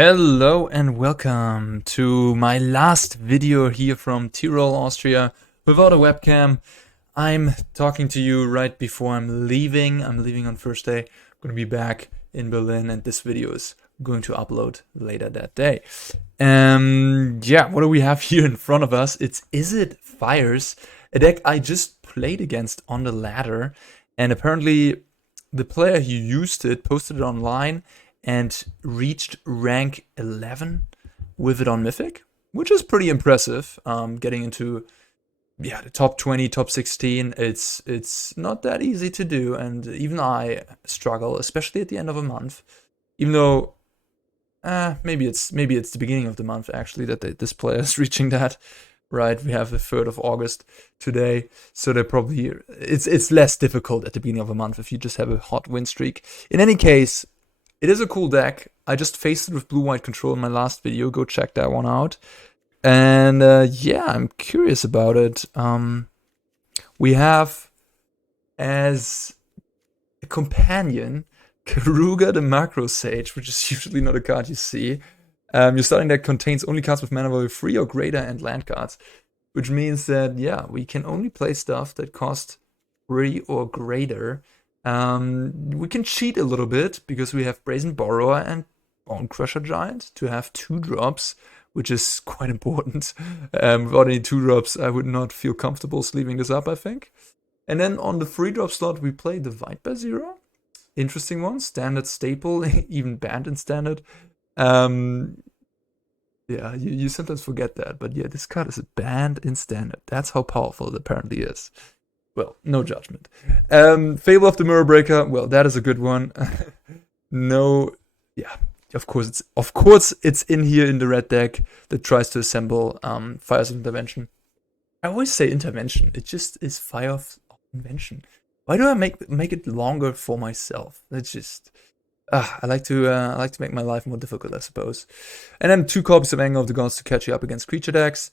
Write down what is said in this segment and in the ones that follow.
Hello and welcome to my last video here from Tyrol, Austria, without a webcam. I'm talking to you right before I'm leaving. I'm leaving on Thursday. I'm going to be back in Berlin, and this video is going to upload later that day. Yeah, what do we have here in front of us? It's Izzet Fires, a deck I just played against on the ladder, and apparently the player who used it posted it online and reached rank 11 with it on Mythic, which is pretty impressive. Getting into the top 20, top 16, it's not that easy to do, and even I struggle, especially at the end of a month. Even though maybe it's the beginning of the month actually that this player is reaching that. Right, we have the 3rd of August today, so they're probably it's less difficult at the beginning of a month if you just have a hot win streak. In any case, it is a cool deck. I just faced it with blue-white control in my last video. Go check that one out. And yeah, I'm curious about it. We have as a companion Keruga the Macrosage, which is usually not a card you see. Your starting deck contains only cards with mana value 3 or greater and land cards, which means that, yeah, we can only play stuff that cost 3 or greater. We can cheat a little bit because we have Brazen Borrower and Bonecrusher Giant to have 2 drops, which is quite important. Without any 2 drops, I would not feel comfortable sleeving this up, I think. And then on the 3 drop slot, we play Divide by 0. Interesting one, standard staple, even banned in standard. Yeah, you sometimes forget that, but yeah, this card is banned in standard. That's how powerful it apparently is. Well, no judgment. Fable of the Mirror Breaker. Well, that is a good one. No, yeah, of course it's in here in the red deck that tries to assemble Fires of Invention. I always say Intervention. It just is Fire of Invention. Why do I make it longer for myself? That's just I like to make my life more difficult, I suppose. And then 2 copies of Anger of the Gods to catch you up against creature decks.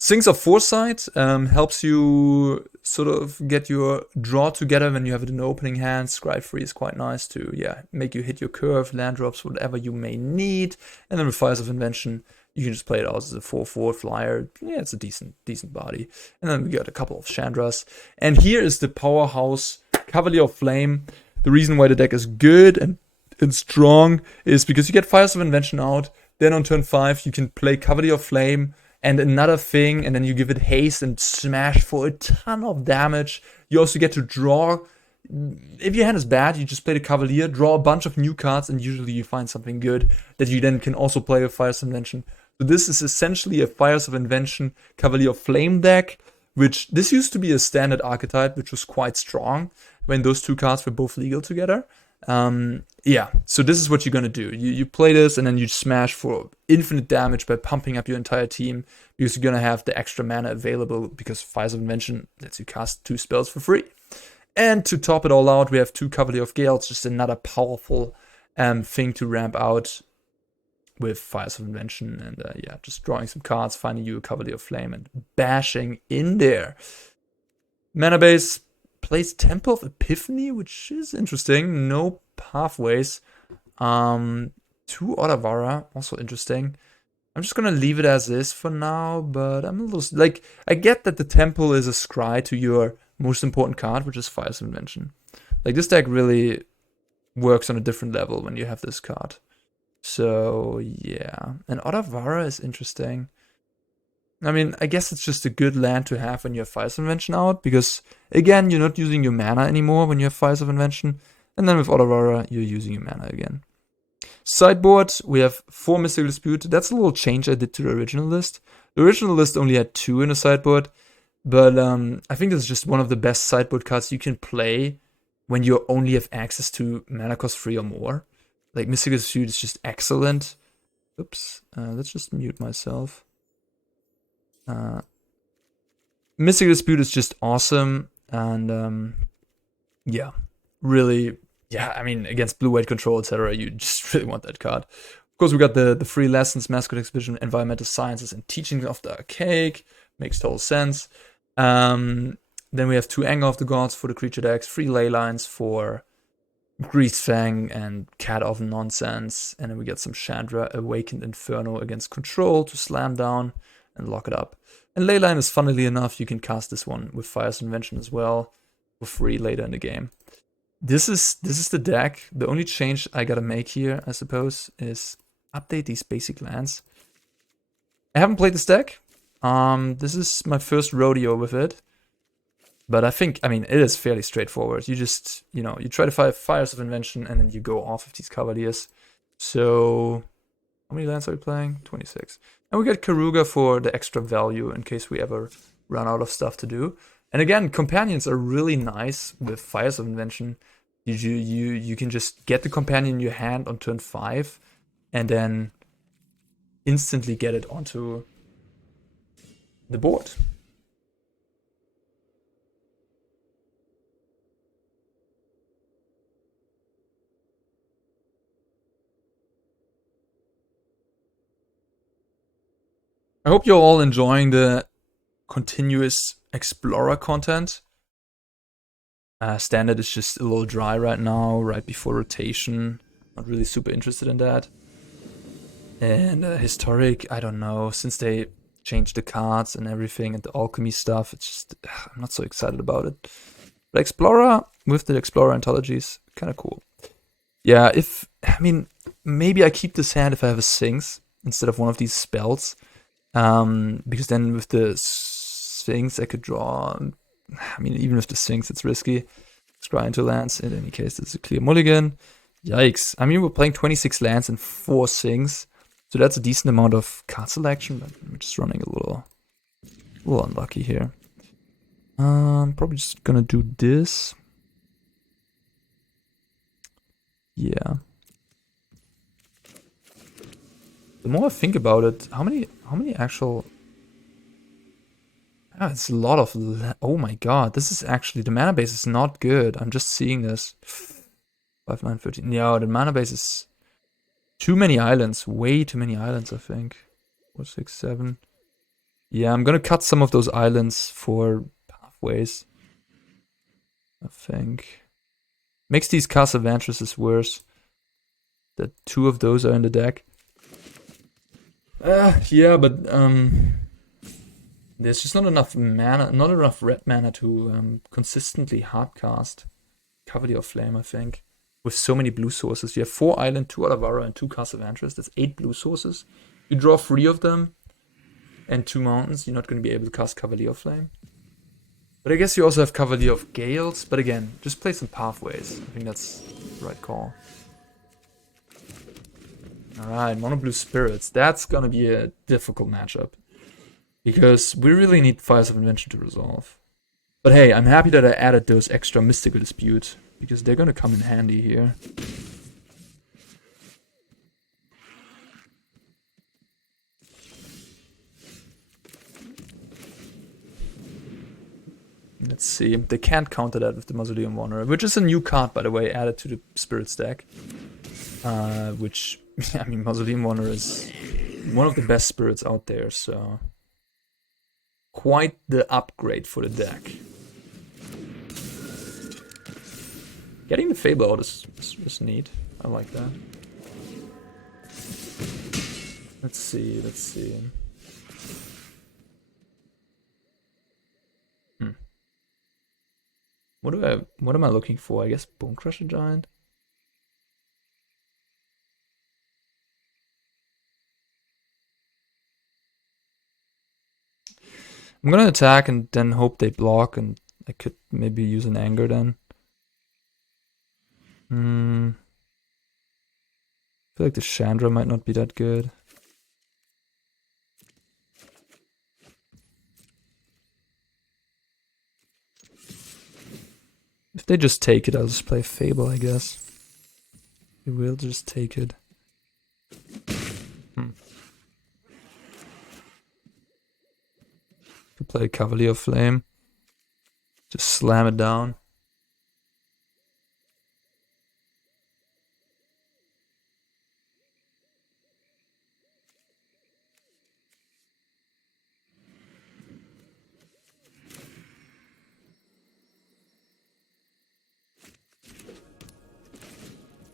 Sphinx of Foresight helps you sort of get your draw together when you have it in the opening hand. Scribe free is quite nice to, yeah, make you hit your curve, land drops, whatever you may need. And then with Fires of Invention, you can just play it out as a 4/4 flyer. Yeah, it's a decent body. And then we got a couple of Chandras. And here is the powerhouse Cavalier of Flame. The reason why the deck is good and strong is because you get Fires of Invention out. Then on turn 5, you can play Cavalier of Flame and another thing, and then you give it haste and smash for a ton of damage. You also get to draw. If your hand is bad, you just play the Cavalier, draw a bunch of new cards, and usually you find something good that you then can also play with Fires of Invention. So this is essentially a Fires of Invention Cavalier of Flame deck, which this used to be a standard archetype, which was quite strong when those 2 cards were both legal together. Yeah, so this is what you're gonna do. You play this and then you smash for infinite damage by pumping up your entire team because you're gonna have the extra mana available because Fires of Invention lets you cast 2 spells for free. And to top it all out, we have 2 Cavalier of Gales, just another powerful thing to ramp out with Fires of Invention, and yeah, just drawing some cards, finding you a Cavalier of Flame and bashing in there. Mana base plays Temple of Epiphany, which is interesting. No pathways. 2 Otawara, also interesting. I'm just gonna leave it as is for now, but I'm a little like, I get that the Temple is a scry to your most important card, which is Fires of Invention. Like, this deck really works on a different level when you have this card. So yeah, and Otawara is interesting. I mean, I guess it's just a good land to have when you have Fires of Invention out, because, again, you're not using your mana anymore when you have Fires of Invention, and then with Otawara, you're using your mana again. Sideboard, we have 4 Mystical Dispute. That's a little change I did to the original list. The original list only had 2 in the sideboard, but I think this is just one of the best sideboard cards you can play when you only have access to mana cost 3 or more. Like, Mystical Dispute is just excellent. Oops, let's just mute myself. Mystical Dispute is just awesome, and yeah, really, yeah, I mean, against blue-white control, etc., you just really want that card. Of course, we got the 3 lessons, Mascot Exhibition, Environmental Sciences, and Teaching of the Archaic. Makes total sense. Then we have 2 Anger of the Gods for the creature decks, 3 Leylines for Grease Fang and Cat Oven nonsense, and then we get some Chandra, Awakened Inferno against Control to slam down and lock it up. And Leyline is, funnily enough, you can cast this one with Fires of Invention as well for free later in the game. This is the deck. The only change I gotta make here, I suppose, is update these basic lands. I haven't played this deck. This is my first rodeo with it. But I mean, it is fairly straightforward. You just, you try to fight Fires of Invention and then you go off of these Cavaliers. So, how many lands are we playing? 26. And we get Keruga for the extra value in case we ever run out of stuff to do. And again, companions are really nice with Fires of Invention. You can just get the companion in your hand on turn 5 and then instantly get it onto the board. I hope you're all enjoying the continuous Explorer content. Standard is just a little dry right now, right before rotation. Not really super interested in that. And Historic, I don't know. Since they changed the cards and everything and the alchemy stuff, it's just, I'm not so excited about it. But Explorer, with the Explorer anthologies, kind of cool. Yeah, maybe I keep this hand if I have a Sphinx instead of one of these spells. Because then with the Sphinx I could draw, even with the Sphinx it's risky. Scry into lands. In any case, it's a clear mulligan. Yikes. We're playing 26 lands and 4 Sphinx. So that's a decent amount of card selection, but we're just running a little unlucky here. Probably just gonna do this. Yeah. The more I think about it, how many actual... it's a lot of... Oh my god, this is actually... The mana base is not good. I'm just seeing this. 5, 9, 13. Yeah, the mana base is... Too many islands. Way too many islands, I think. 4, 6, 7. Yeah, I'm gonna cut some of those islands for pathways. I think. Makes these Castle Vantresses worse. That 2 of those are in the deck. Yeah, but there's just not enough mana, not enough red mana to consistently hardcast Cavalier of Flame, I think. With so many blue sources. You have 4 island, 2 Otawara, and 2 Castle Vantress. That's 8 blue sources. You draw 3 of them and 2 mountains. You're not going to be able to cast Cavalier of Flame. But I guess you also have Cavalier of Gales. But again, just play some pathways. I think that's the right call. Alright, Mono Blue Spirits. That's gonna be a difficult matchup. Because we really need Fires of Invention to resolve. But hey, I'm happy that I added those extra Mystical Dispute. Because they're gonna come in handy here. Let's see. They can't counter that with the Mausoleum Wanderer. Which is a new card, by the way, added to the Spirits deck. Which... Mausoleum Wanderer is one of the best spirits out there, so quite the upgrade for the deck. Getting the Fable out is neat. I like that. Let's see. What am I looking for? I guess Bonecrusher Giant? I'm gonna attack and then hope they block, and I could maybe use an anger then. I feel like the Chandra might not be that good. If they just take it, I'll just play Fable, I guess. They will just take it. Could play Cavalier of Flame. Just slam it down.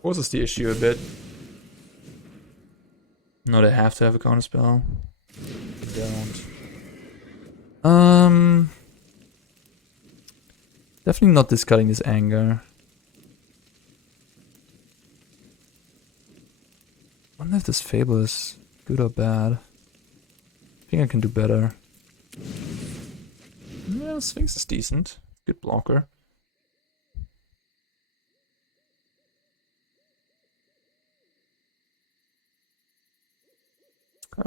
Forces the issue a bit. No, they have to have a counterspell. They don't. Definitely not discarding this anger. I wonder if this Fable is good or bad. I think I can do better. Yeah, Sphinx is decent. Good blocker.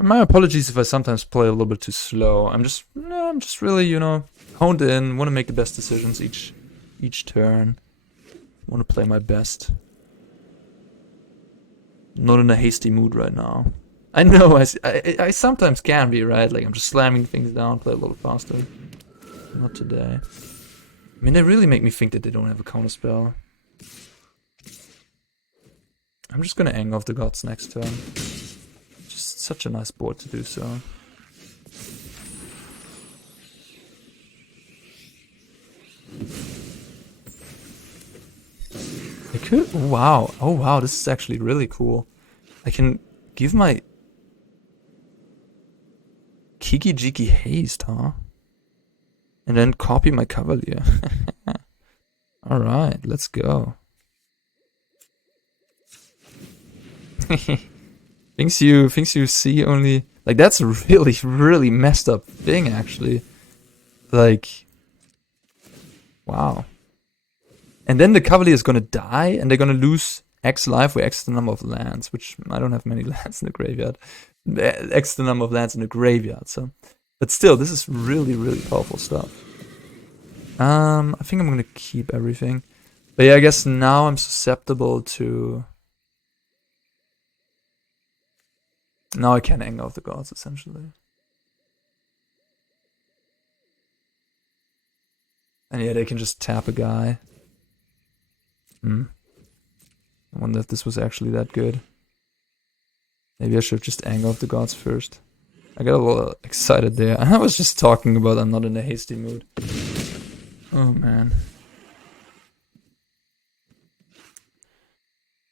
My apologies if I sometimes play a little bit too slow. I'm just really, you know, honed in. Want to make the best decisions each turn. Want to play my best. Not in a hasty mood right now. I know I sometimes can be, right? Like I'm just slamming things down, play a little faster. Not today. I mean, they really make me think that they don't have a counterspell. I'm just gonna Anger of the Gods next turn. Just such a nice board to do so. I could. Wow. Oh wow, this is actually really cool. I can give my Kiki Jiki Haste, huh? And then copy my Cavalier. Alright, let's go. Things you see only, like, that's a really messed up thing actually. Like, wow. And then the Cavalier is gonna die and they're gonna lose X life or X the number of lands, which I don't have many lands in the graveyard. X the number of lands in the graveyard, so. But still, this is really powerful stuff. I think I'm gonna keep everything. But yeah, I guess now I'm susceptible to... Now I can Anger of the Gods, essentially. And yeah, they can just tap a guy. I wonder if this was actually that good. Maybe I should just Anger of the Gods first. I got a little excited there. I was just talking about I'm not in a hasty mood. Oh man.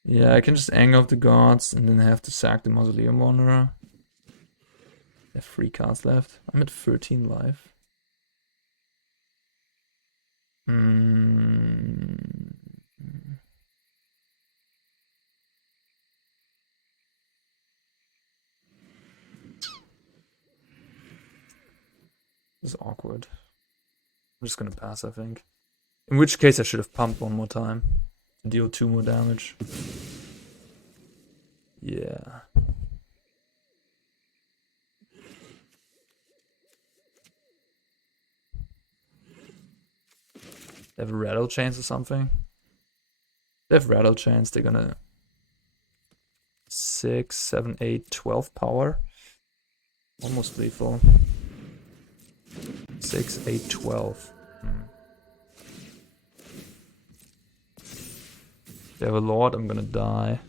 Yeah, I can just Anger of the Gods and then I have to sack the Mausoleum Wanderer. I have 3 cards left. I'm at 13 life. This is awkward. I'm just gonna pass, I think. In which case I should have pumped one more time. To deal 2 more damage. Yeah. They have rattle chains or something. They have rattle chains, they're gonna 6, 7, 8, 12 power. Almost lethal. 6, 8, 12. They have a Lord, I'm gonna die.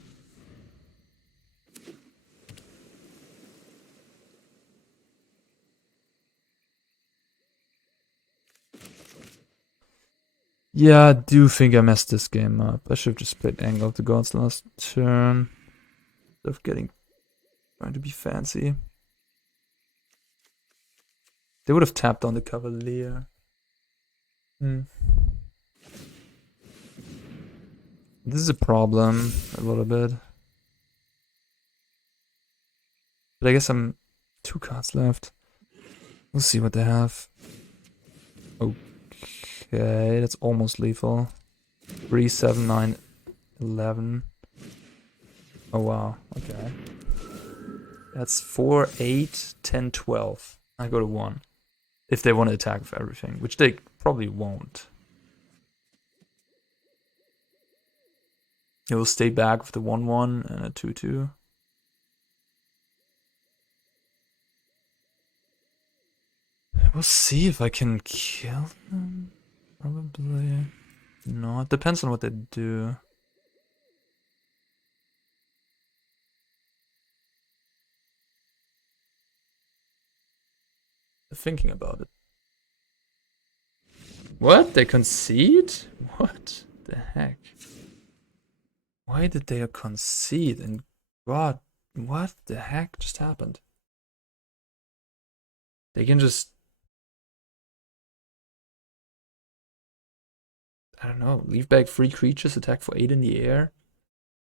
Yeah, I do think I messed this game up. I should have just played Anger of the Gods last turn. Instead of trying to be fancy. They would have tapped on the Cavalier. This is a problem, a little bit. But I guess I'm 2 cards left. We'll see what they have. Okay, that's almost lethal. 3, 7, 9, 11. Oh wow, okay. That's 4, 8, 10, 12. I go to 1. If they want to attack with everything, which they probably won't. It will stay back with the 1-1 and a 2-2. We'll see if I can kill them. Probably. No, it depends on what they do. Thinking about it. What? They concede? What the heck? Why did they concede? And God, what the heck just happened? They can just, I don't know, leave back 3 creatures, attack for 8 in the air,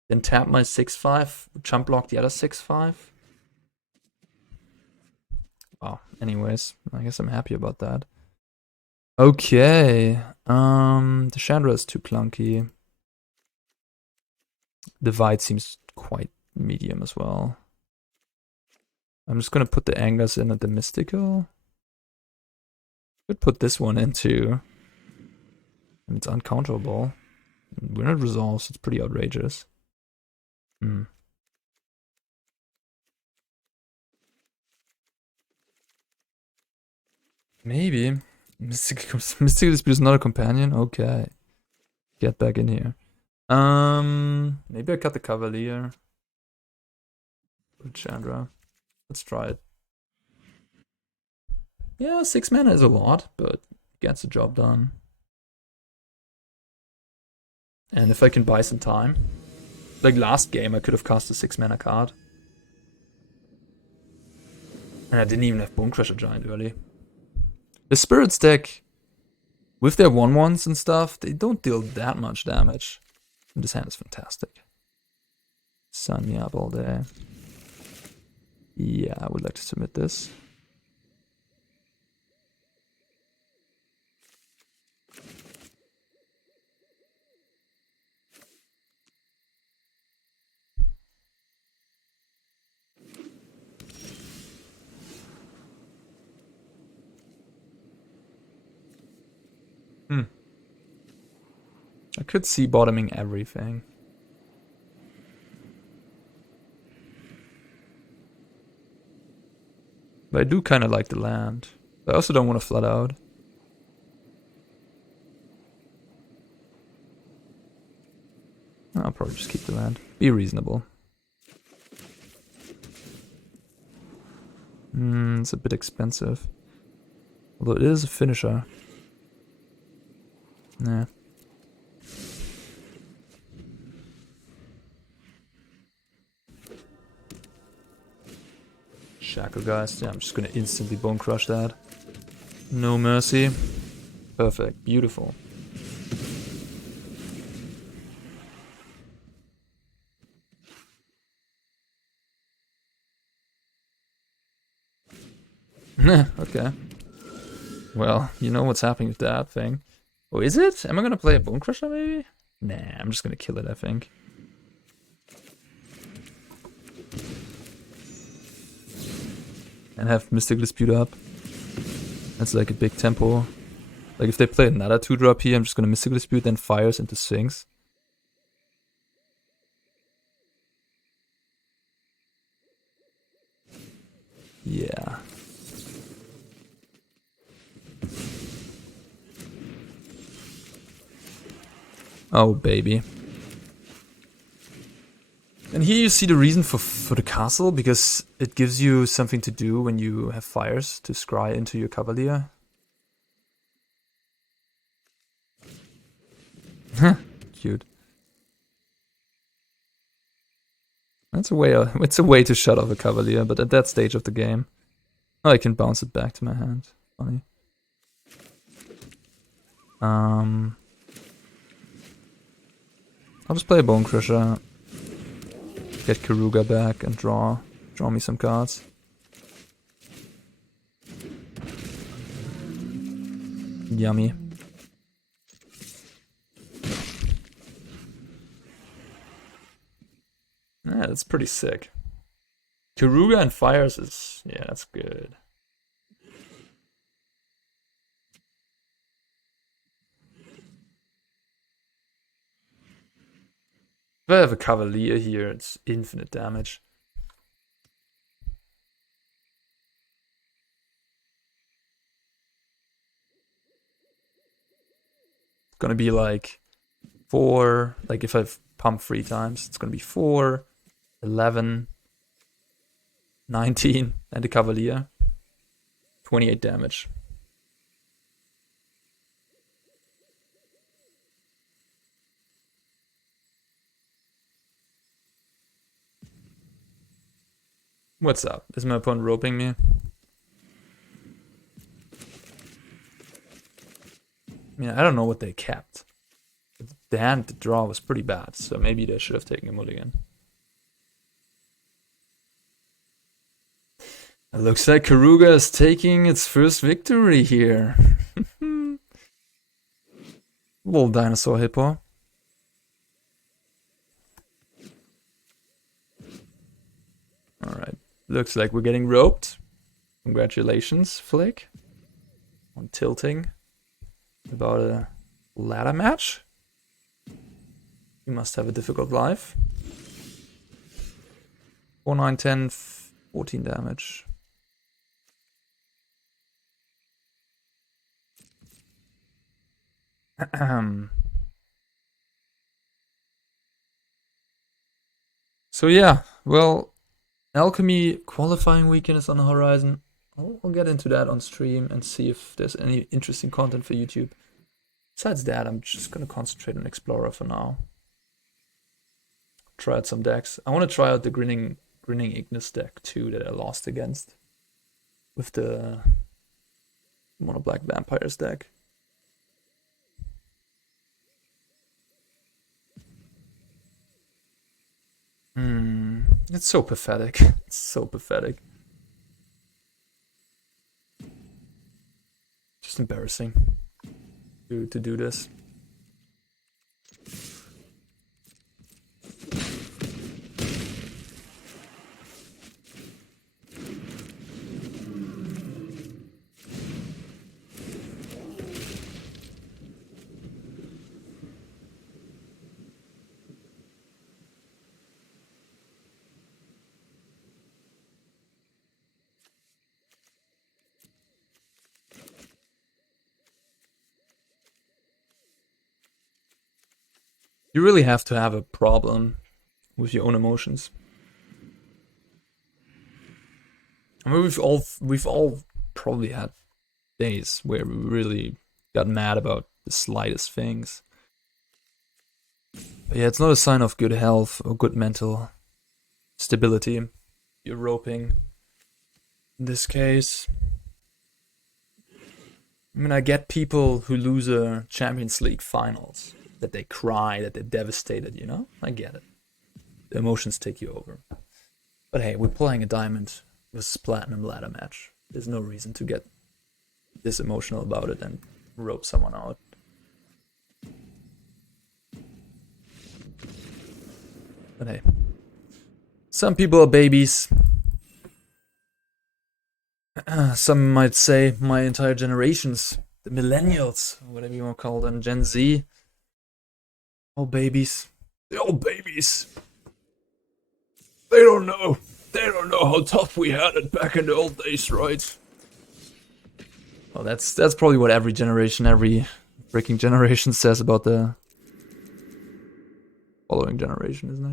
then tap my 6/5, jump block the other 6/5. Wow. Anyways, I guess I'm happy about that. Okay. The Chandra is too clunky. Divide seems quite medium as well. I'm just gonna put the Angers in at the Mystical. Could put this one into, and it's uncounterable. When it resolves, it's pretty outrageous. Maybe. Mystical Dispute is not a companion? Okay. Get back in here. Maybe I cut the Cavalier. Put Chandra. Let's try it. Yeah, 6 mana is a lot, but gets the job done. And if I can buy some time. Like last game, I could have cast a 6 mana card. And I didn't even have Bonecrusher Giant early. The Spirits deck, with their 1/1s and stuff, they don't deal that much damage. And this hand is fantastic. Sun me up all day. Yeah, I would like to submit this. I could see bottoming everything. But I do kind of like the land. But I also don't want to flood out. I'll probably just keep the land. Be reasonable. It's a bit expensive. Although it is a finisher. Nah. Shacklegeist. Yeah, I'm just gonna instantly bone crush that. No mercy. Perfect. Beautiful. Okay. Well, you know what's happening with that thing. Oh, is it? Am I gonna play a Bonecrusher maybe? Nah, I'm just gonna kill it, I think. And have Mystic Dispute up. That's like a big tempo. Like if they play another 2-drop here, I'm just gonna Mystic Dispute, then Fires into Sphinx. Yeah. Oh, baby. And here you see the reason for the castle, because it gives you something to do when you have fires to scry into your Cavalier. Cute. That's a way. It's a way to shut off a Cavalier, but at that stage of the game, I can bounce it back to my hand. Funny. I'll just play a Bonecrusher, get Keruga back, and draw me some cards. Yummy. Yeah, that's pretty sick. Keruga and Fires is, yeah, that's good. If I have a Cavalier here, it's infinite damage. It's gonna be like 4, like if I've pumped 3 times, it's gonna be 4, 11, 19, and a Cavalier. 28 damage. What's up? Is my opponent roping me? I mean, I don't know what they kept. The hand to draw was pretty bad, so maybe they should have taken a mulligan. It looks like Keruga is taking its first victory here. Little dinosaur hippo. Alright, looks like we're getting roped. Congratulations, Flick, on tilting about a ladder match. You must have a difficult life. 4, 9, 10, 14 damage. So yeah, well, Alchemy qualifying weekend is on the horizon. I'll get into that on stream and see if there's any interesting content for YouTube. Besides that, I'm just gonna concentrate on Explorer for now. Try out some decks. I want to try out the Grinning Ignis deck too that I lost against with the Mono Black Vampires deck. It's so pathetic. It's so pathetic. Just embarrassing to do this. You really have to have a problem with your own emotions. I mean, we've all probably had days where we really got mad about the slightest things. But yeah, it's not a sign of good health or good mental stability. You're roping. In this case, I mean, I get people who lose a Champions League finals, that they cry, that they're devastated, you know? I get it. The emotions take you over. But hey, we're playing a diamond versus platinum ladder match. There's no reason to get this emotional about it and rope someone out. But hey, some people are babies. Some might say my entire generations, the millennials, whatever you want to call them, Gen Z. All babies. They're all babies. They don't know. They don't know how tough we had it back in the old days, right? Well, that's probably what every generation, every freaking generation says about the following generation, isn't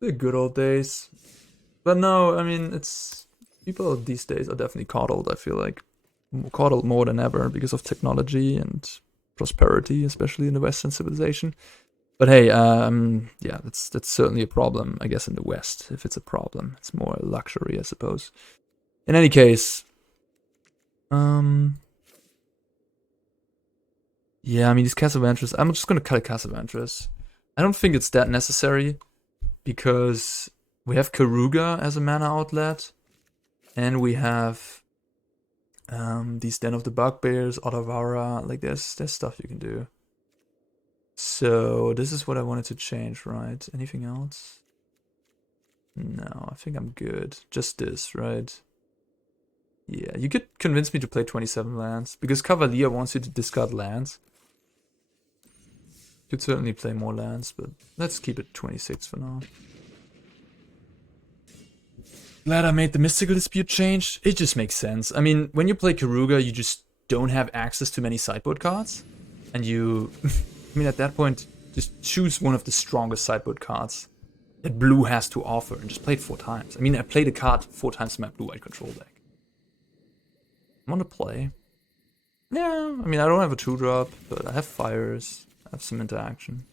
it? The good old days. But no, I mean, it's people these days are definitely coddled, I feel like. Coddled more than ever because of technology and prosperity, especially in the Western civilization. But hey, yeah, that's certainly a problem, I guess, in the West. If it's a problem, it's more a luxury, I suppose. In any case, yeah, I mean, these Castle Vantress, I'm just gonna cut a Castle Vantress. I don't think it's that necessary because we have Keruga as a mana outlet, and we have these Den of the Bugbears, Otawara, like there's stuff you can do. So this is what I wanted to change, right? Anything else? No, I think I'm good. Just this, right? Yeah, you could convince me to play 27 lands, because Cavalier wants you to discard lands. Could certainly play more lands, but let's keep it 26 for now. Glad I made the Mystical Dispute change. It just makes sense. I mean, when you play Keruga, you just don't have access to many sideboard cards. And you... I mean, at that point, just choose one of the strongest sideboard cards that blue has to offer and just play it 4 times. I mean, I played a card 4 times in my blue-white control deck. I want to play. Yeah, I mean, I don't have a 2-drop, but I have fires. I have some interaction.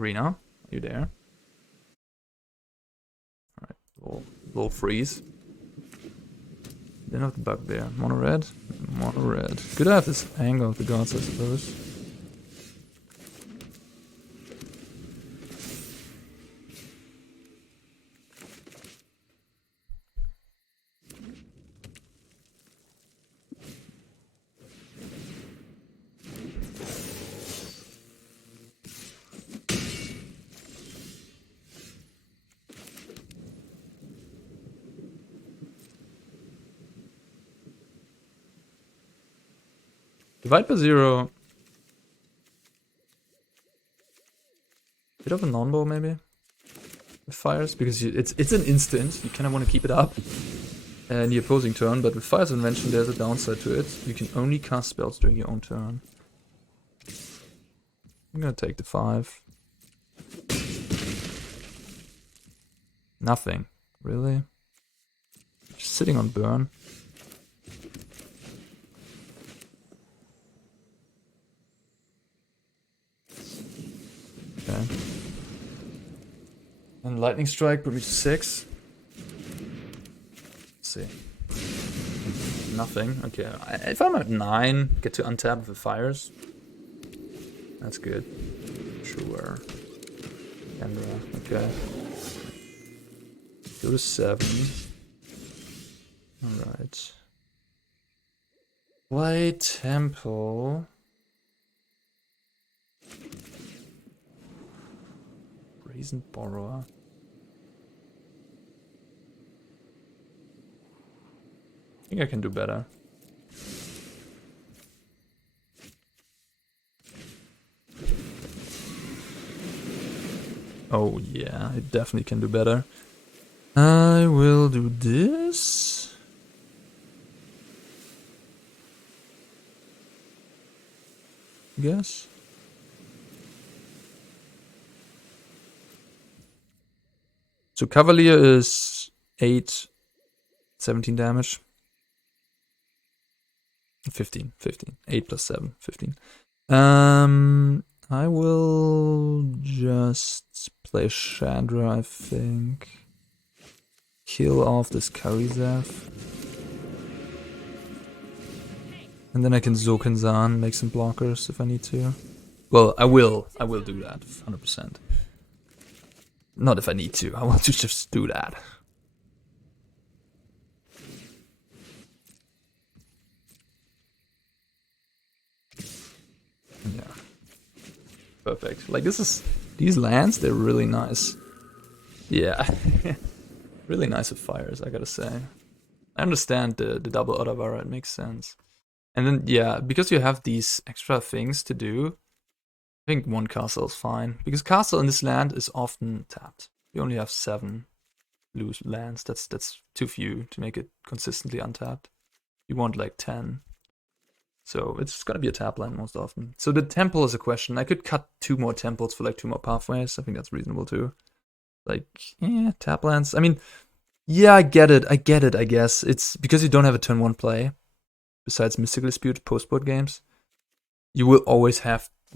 Arena, are you there? Alright, little freeze. Then have the Bugbear. Mono red? Mono red. Could I have this Anger of the Gods, I suppose? Divide by 0. Bit of a non-bow maybe? With fires, because it's an instant, you kind of want to keep it up in the opposing turn, but with Fires of Invention there's a downside to it. You can only cast spells during your own turn. I'm gonna take the 5. Nothing. Really? Just sitting on burn. Okay. And Lightning Strike put me to 6. Let's see. Nothing. Okay. If I'm at 9, get to untap with fires. That's good. Sure. Chandra. Okay. Go to 7. Alright. Play Temple. Brazen Borrower. I think I can do better. Oh yeah, I definitely can do better. I will do this. I guess. So Cavalier is 8, 17 damage. 15. 8 plus 7, 15. I will just play Chandra, I think. Kill off this Karizeth. And then I can Sokenzan, make some blockers if I need to. Well, I will do that, 100%. Not if I need to, I want to just do that. Yeah. Perfect. Like these lands, they're really nice. Yeah. Really nice with fires, I gotta say. I understand the double Otawara, it makes sense. And then, yeah, because you have these extra things to do, I think one castle is fine. Because castle in this land is often tapped. You only have 7 blue lands. That's too few to make it consistently untapped. You want like 10. So it's gonna be a tap land most often. So the temple is a question. I could cut 2 more temples for like 2 more pathways. I think that's reasonable too. Like, yeah, tap lands. I mean, yeah, I get it, I guess. It's because you don't have a turn 1 play, besides Mystical Dispute post-board games. You will always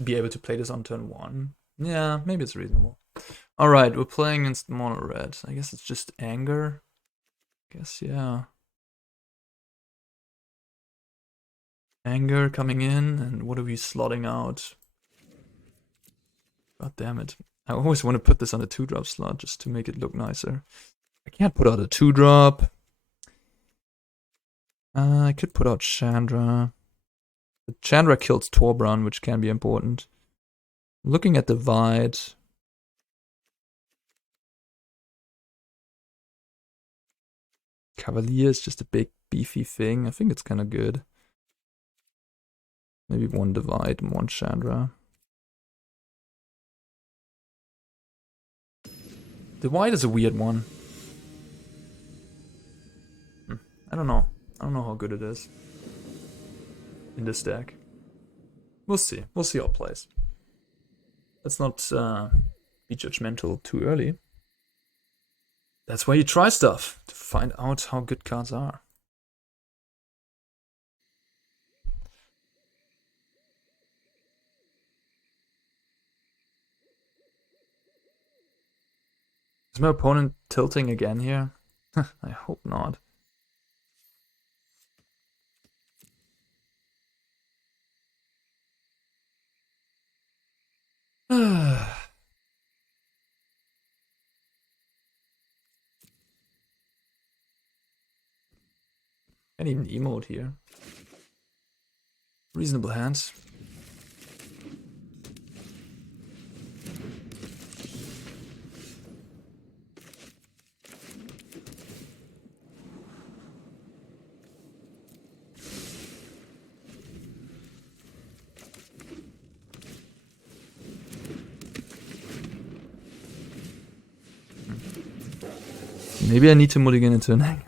be able to play this on turn 1. Yeah, maybe it's reasonable. Alright, we're playing against mono red. I guess it's just anger. I guess, yeah. Anger coming in, and what are we slotting out? God damn it. I always want to put this on a 2-drop slot just to make it look nicer. I can't put out a 2-drop. I could put out Chandra. But Chandra kills Torbran, which can be important. Looking at Divide. Cavalier is just a big, beefy thing. I think it's kind of good. Maybe 1 Divide and 1 Chandra. Divide is a weird one. I don't know. I don't know how good it is in this deck. We'll see. We'll see how it plays. Let's not be judgmental too early. That's why you try stuff, to find out how good cards are. Is my opponent tilting again here? I hope not. Can't even emote here. Reasonable hands. Maybe I need to mulligan into an angle.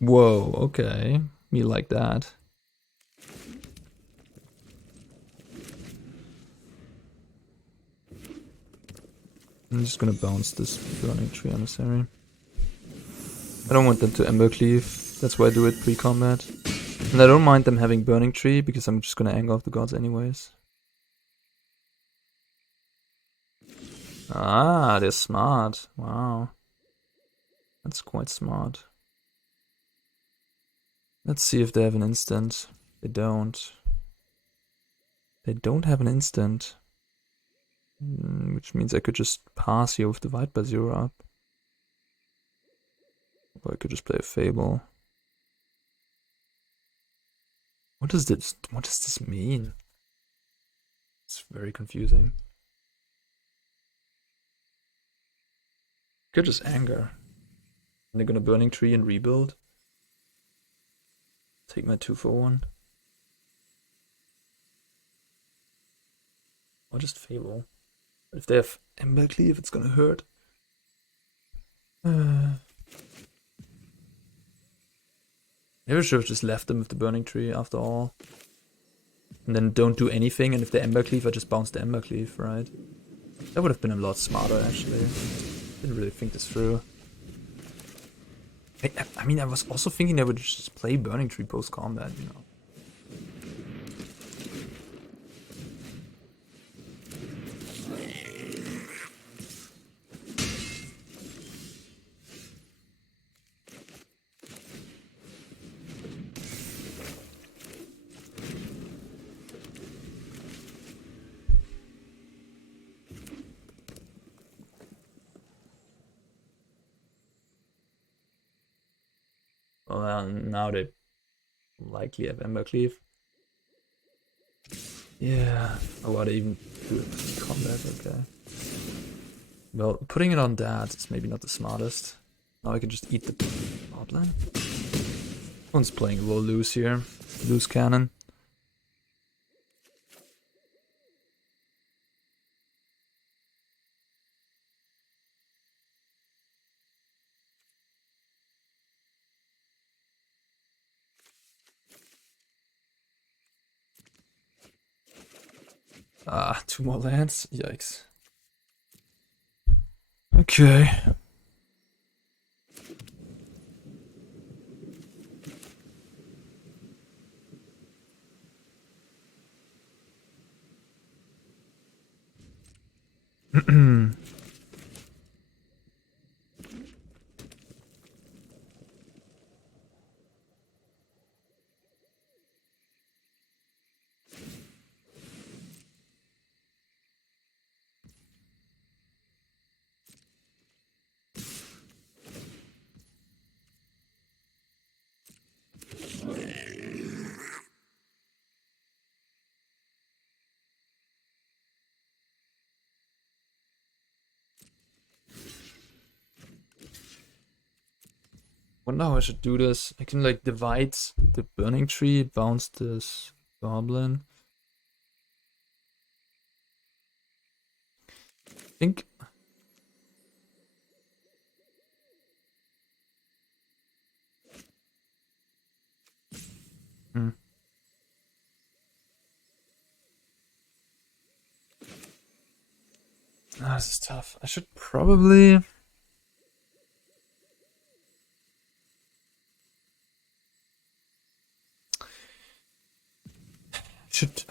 Whoa, okay. Me like that. I'm just gonna bounce this burning tree emissary. I don't want them to ember cleave. That's why I do it pre-combat. And I don't mind them having burning tree because I'm just gonna anger off the gods anyways. Ah, they're smart. Wow. That's quite smart. Let's see if they have an instant. They don't. They don't have an instant. Which means I could just pass here with the White by 0 up. Or I could just play a Fable. What does this mean? It's very confusing. Could just anger. And they're gonna burning tree and rebuild. Take my 2 for 1. Or just Fable. But if they have Ember Cleave, it's gonna hurt. Maybe I should have just left them with the burning tree after all. And then don't do anything, and if they Ember Cleave, I just bounce the Ember Cleave, right? That would have been a lot smarter, actually. Didn't really think this through. I mean, I was also thinking I would just play Burning Tree post-combat, you know. Well, now they likely have Ember Cleave. Yeah. Oh, what, they even do it combat? Okay. Well, putting it on that is maybe not the smartest. Now I can just eat the goblin. One's playing a little loose here. Loose cannon. Ah, 2 more lands? Yikes. Okay. Wonder how I should do this. I can like divide the burning tree, bounce this goblin. I think. Ah, this is tough. I should probably. Should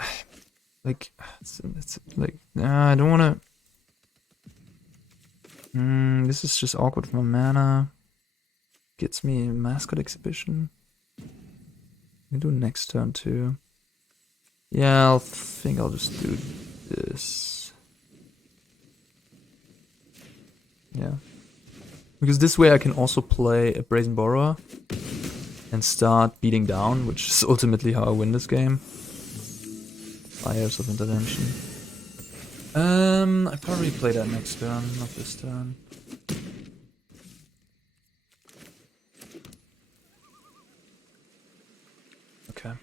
like it's like I don't want to. This is just awkward for my mana. Gets me Mascot Exhibition. We do next turn too. Yeah, I think I'll just do this. Yeah. Because this way I can also play a Brazen Borrower and start beating down, which is ultimately how I win this game. Fires of Invention. I probably play that next turn, not this turn. Okay.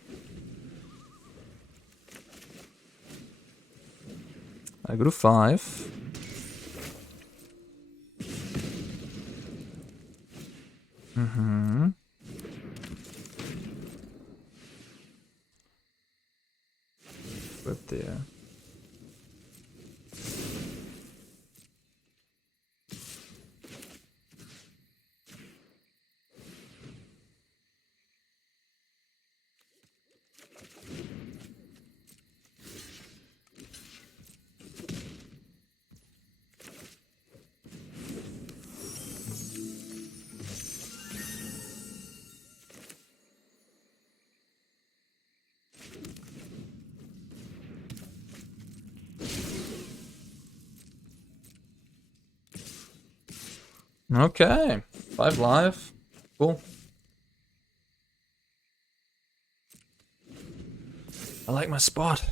I go to 5. Right there. Okay, 5 live. Cool. I like my spot.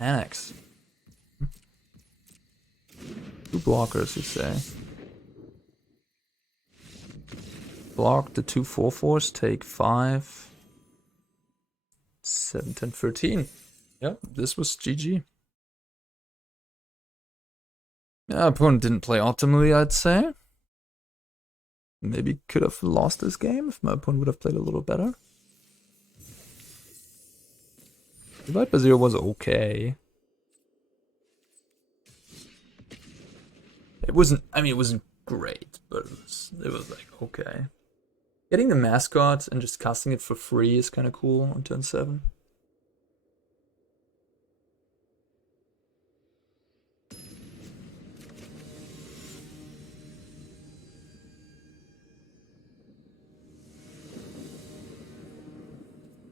Annex. 2 blockers, you say. Block the 2 4/4s, take 5. 7, 10, 13. Yep, this was GG. Yeah, opponent didn't play optimally, I'd say. Maybe could have lost this game if my opponent would have played a little better. Divide by 0 was okay. It wasn't, I mean, it wasn't great, but it was like, okay. Getting the mascot and just casting it for free is kind of cool on turn 7.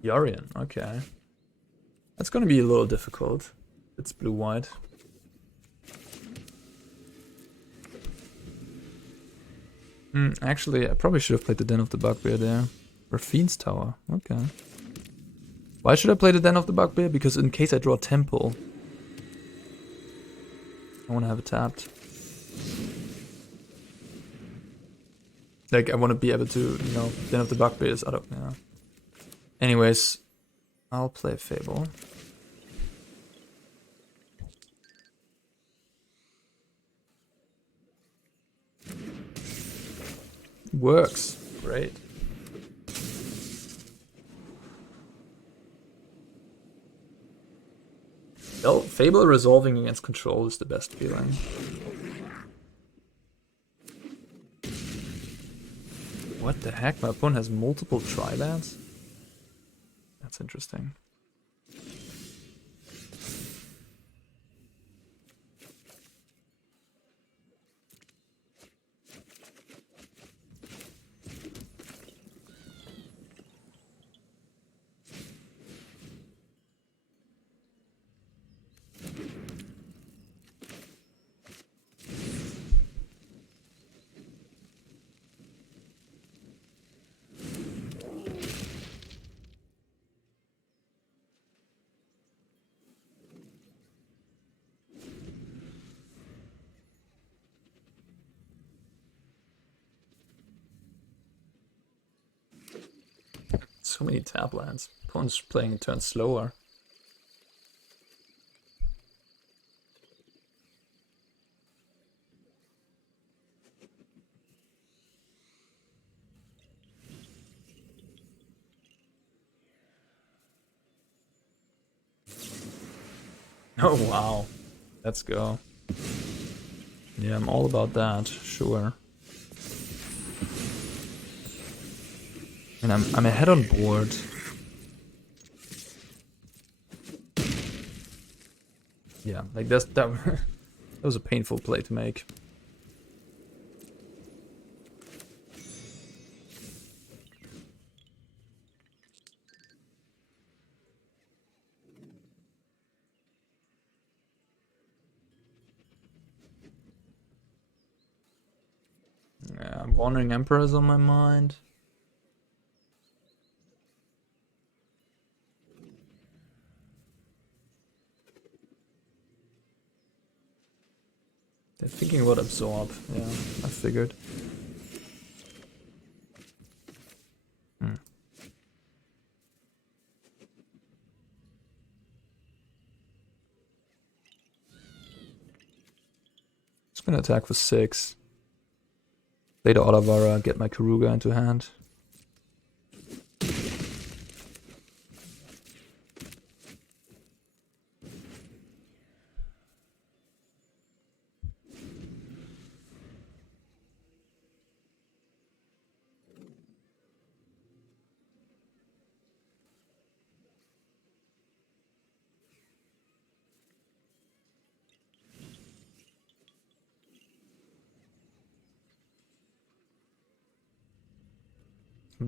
Yorion, okay. That's gonna be a little difficult. It's blue-white. Actually, I probably should have played the Den of the Bugbear there. Or Fiend's Tower, okay. Why should I play the Den of the Bugbear? Because in case I draw Temple, I want to have it tapped. Like, I want to be able to, you know, Den of the Bugbear is out of, yeah. Anyways, I'll play Fable. Works. Great. Well, Fable resolving against control is the best feeling. What the heck? My opponent has multiple trilands? That's interesting. So many tap lands. Opponent's playing a turn slower. Oh wow. Let's go. Yeah, I'm all about that, sure. And I'm ahead on board. Yeah, like that that was a painful play to make. Yeah, Wandering Emperor is on my mind. They're thinking about Absorb. Yeah, I figured. Hmm. Just gonna attack for 6. Play the Otawara, get my Keruga into hand.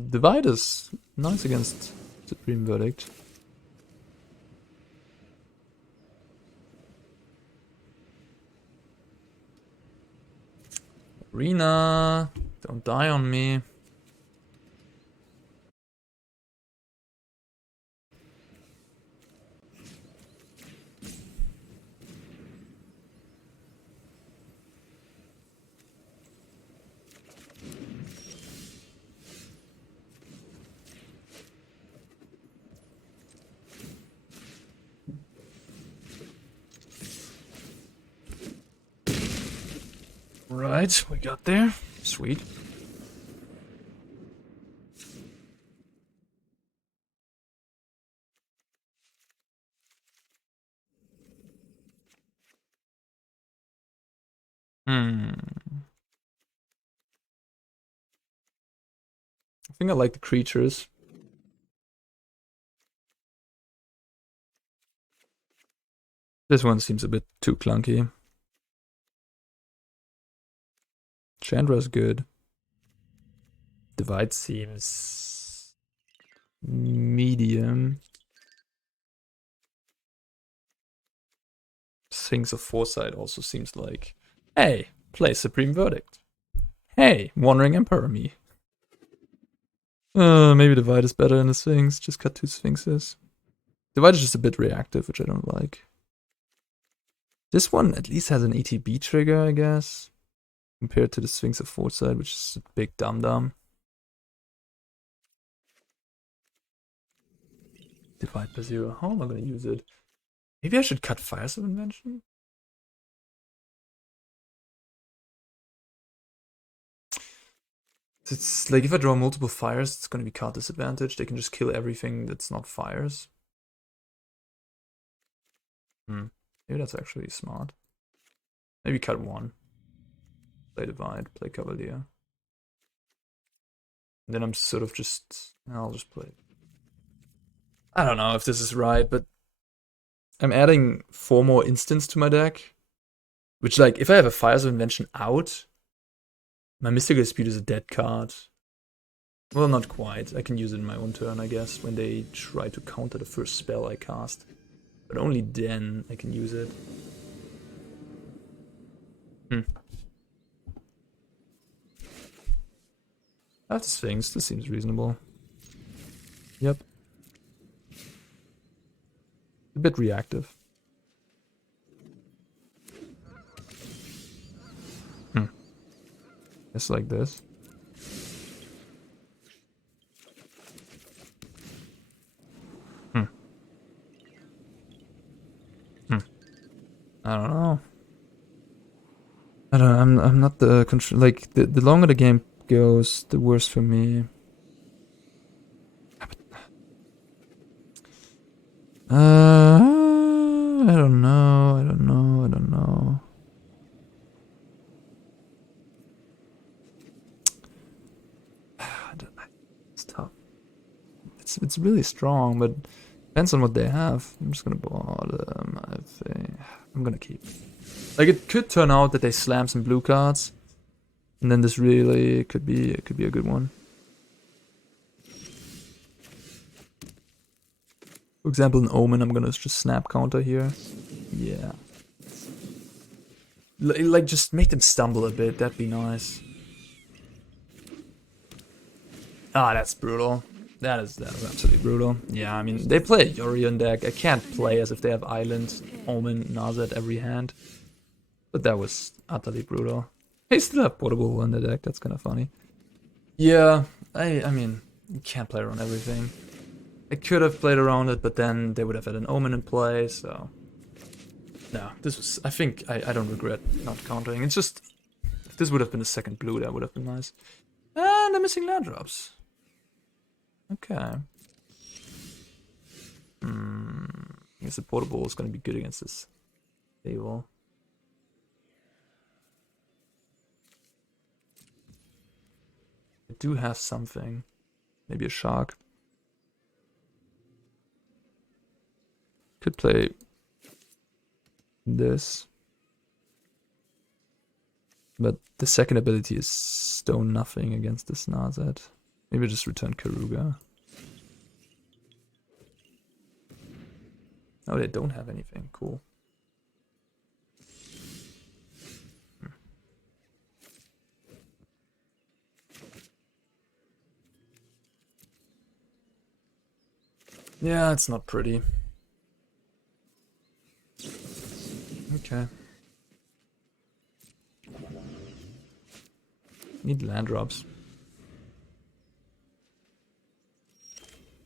Divide is nice against Supreme Verdict. Arena, don't die on me. Right, we got there. Sweet. I think I like the creatures. This one seems a bit too clunky. Chandra is good. Divide seems medium. Sphinx of Foresight also seems like, hey, play Supreme Verdict. Hey, Wandering Emperor me. Maybe Divide is better than the Sphinx. Just cut 2 Sphinxes. Divide is just a bit reactive, which I don't like. This one at least has an ATB trigger, I guess, compared to the Sphinx of Foresight, which is a big dum-dum. Divide by 0. How am I going to use it? Maybe I should cut Fires of Invention? It's like if I draw multiple fires, it's going to be card disadvantage. They can just kill everything that's not fires. Maybe that's actually smart. Maybe cut 1. Play Divide, play Cavalier. And then I'm sort of just... I'll just play. I don't know if this is right, but I'm adding 4 more instants to my deck. Which, like, if I have a Fires of Invention out, my Mystical Dispute is a dead card. Well, not quite. I can use it in my own turn, I guess, when they try to counter the first spell I cast. But only then I can use it. I have the Sphinx. This seems reasonable. Yep. A bit reactive. Just like this. I don't know. I'm not the control. Like the longer the game goes, the worse for me. I don't know. It's tough. It's really strong, but Depends on what they have. I'm just gonna bottom, I think. I'm gonna keep. Like, it could turn out that they slam some blue cards. And then this really could be a good one. For example, an Omen, I'm gonna just snap counter here. Yeah. Like, just make them stumble a bit, that'd be nice. Ah, that's brutal. That is absolutely brutal. Yeah, I mean, they play a Yorion deck. I can't play as if they have Island, Omen, Naza at every hand. But that was utterly brutal. They still have Portable in the deck, that's kind of funny. Yeah, I mean, you can't play around everything. I could have played around it, but then they would have had an Omen in play, so... No, this was... I think I don't regret not countering. It's just... If this would have been a second blue, that would have been nice. And I'm missing land drops. Okay. I guess the Portable is going to be good against this Fable. I do have something. Maybe a Shark. Could play this. But the second ability is stone nothing against this Nazet. Maybe just return Keruga. Oh, they don't have anything. Cool. Yeah, it's not pretty. Okay. Need land drops.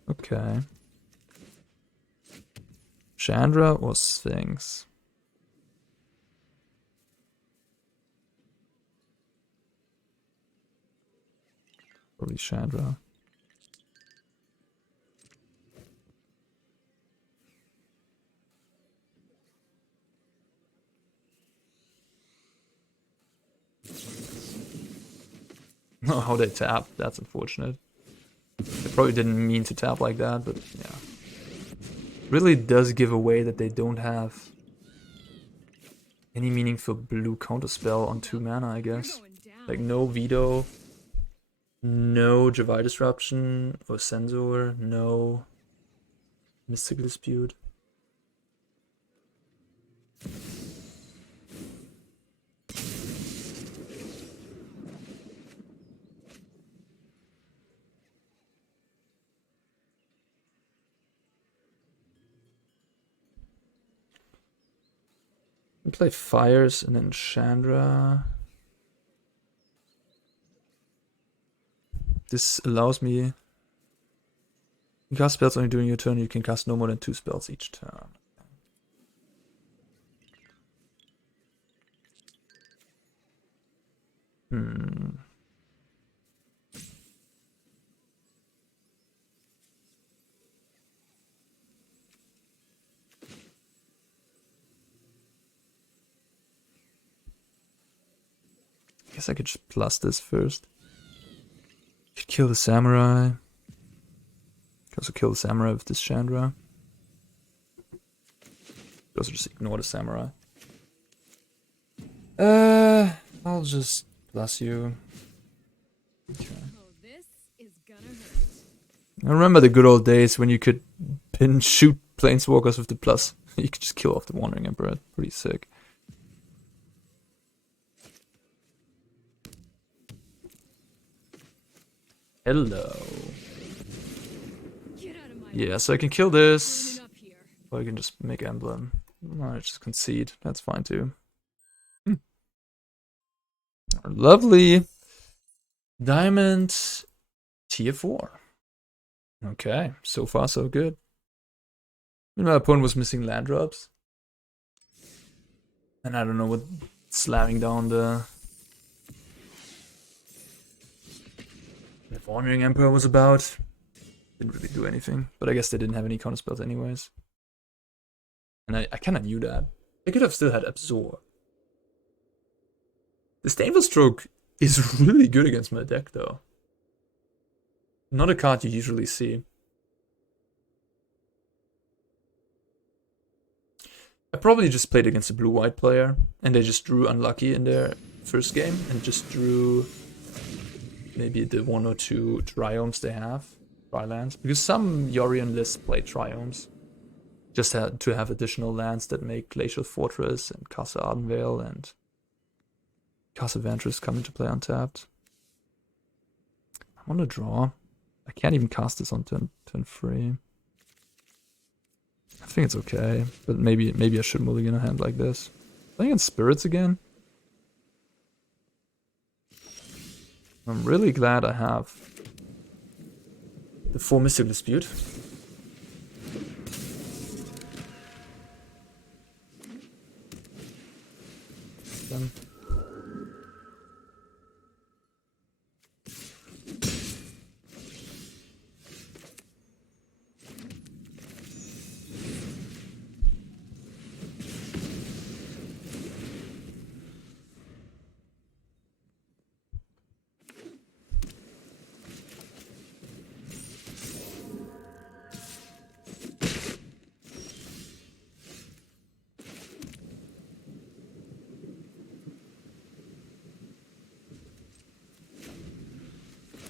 Okay. Chandra or Sphinx? Probably Chandra. Oh, how they tap, that's unfortunate. They probably didn't mean to tap like that, but yeah. Really does give away that they don't have any meaningful blue counterspell on 2 mana, I guess. Like no Veto, no Javai Disruption or Censor, no Mystical Dispute. Play Fires and then Chandra. This allows me... You cast spells only during your turn, you can cast no more than 2 spells each turn. I guess I could just plus this first. Could kill the Samurai. Could also kill the Samurai with this Chandra. Could also just ignore the Samurai. I'll just plus you. Okay. I remember the good old days when you could pin shoot planeswalkers with the plus. You could just kill off the Wandering Emperor. Pretty sick. Hello. Yeah, so I can kill this. Or I can just make Emblem. I just concede. That's fine too. Lovely. Diamond tier 4. Okay, so far so good. My opponent was missing land drops. And I don't know what slamming down the Wandering Emperor was about. Didn't really do anything. But I guess they didn't have any counter spells anyways. And I kinda knew that. They could have still had Absorb. The Stainful Stroke is really good against my deck though. Not a card you usually see. I probably just played against a blue-white player, and they just drew unlucky in their first game, and just drew maybe the 1 or 2 triomes they have, tri-lands. Because some Yorion lists play triomes. Just to have additional lands that make Glacial Fortress and Castle Ardenvale and Castle Vantress come into play untapped. I want to draw. I can't even cast this on turn 3. I think it's okay, but maybe I should mulligan a hand like this. Playing in Spirits again. I'm really glad I have the 4 Mystical Dispute. Then.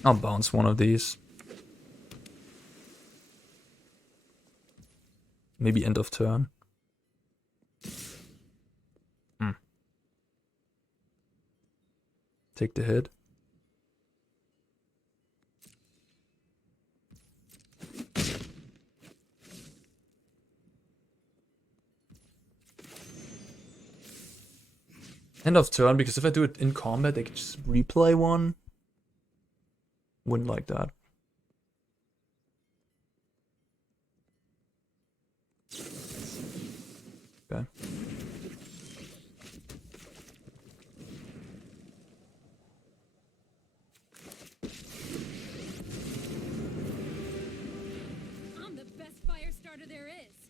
I'll bounce one of these. Maybe end of turn. Take the hit. End of turn, because if I do it in combat, they can just replay one. Wouldn't like that. Okay. I'm the best fire starter there is.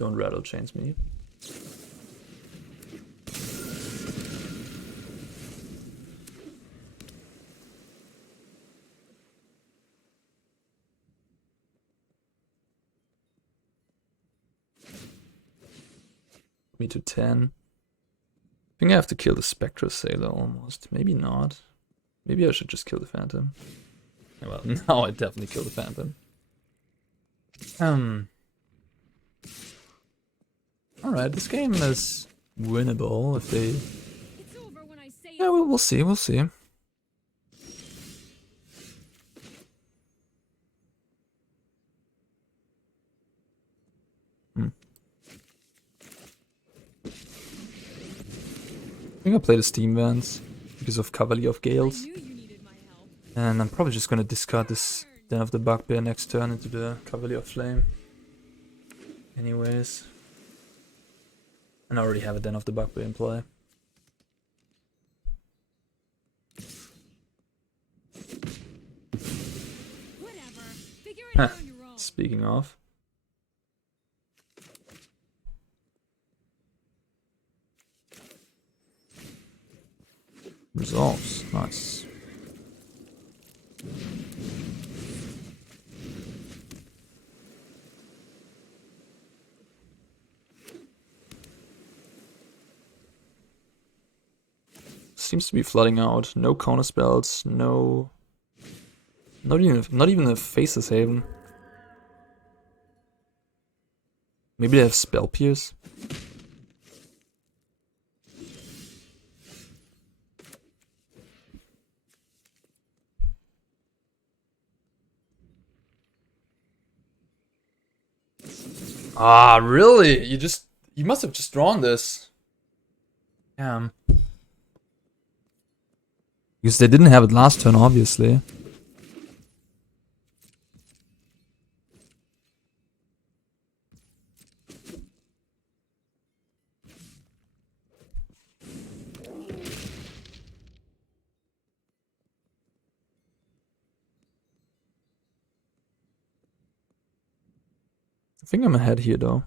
Don't rattle chains me. Me to 10. I think I have to kill the Spectre Sailor almost. Maybe not. Maybe I should just kill the Phantom. Well, now I definitely kill the Phantom. Alright, this game is winnable if they... It's over when I say Yeah, we'll see, we'll see. I think I play the Steam Vans because of Cavalier of Gales. And I'm probably just gonna discard this Den of the Bugbear next turn into the Cavalier of Flame. Anyways. And I already have a Den of the Bugbear in play. Huh. Speaking of. Resolves. Nice. Seems to be flooding out. No counter spells. No. Not even a Faceless Haven. Maybe they have Spell Pierce. Ah, really? You must have just drawn this. Damn. Because they didn't have it last turn, obviously. I think I'm ahead here, though.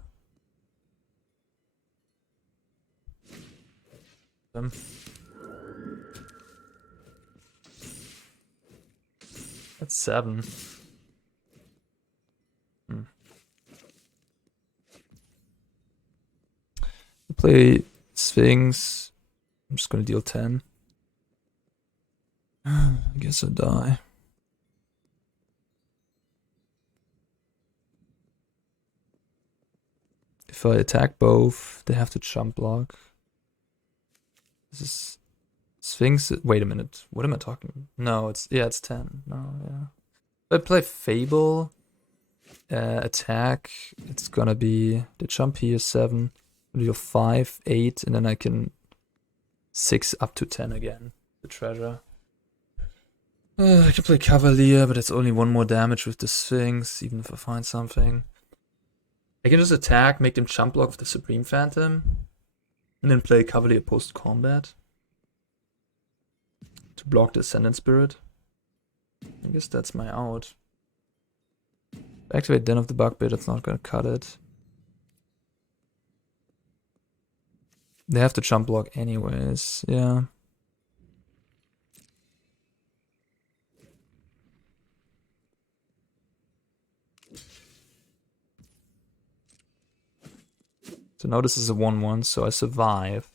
That's 7. Play Sphinx. I'm just gonna deal 10. I guess I die. If I attack both, they have to chump block. This is Sphinx. Wait a minute. What am I talking? No, it's 10. No, yeah. If I play Fable, attack, it's gonna be the jump here 7, deal 5, 8, and then I can 6 up to 10 again. The treasure. I can play Cavalier, but it's only 1 more damage with the Sphinx, even if I find something. I can just attack, make them jump block with the Supreme Phantom, and then play Cavalier post-combat to block the Ascendant Spirit. I guess that's my out. Activate Den of the Bugbear, that's not gonna cut it. They have to jump block anyways, yeah. So now this is a 1-1, so I survive.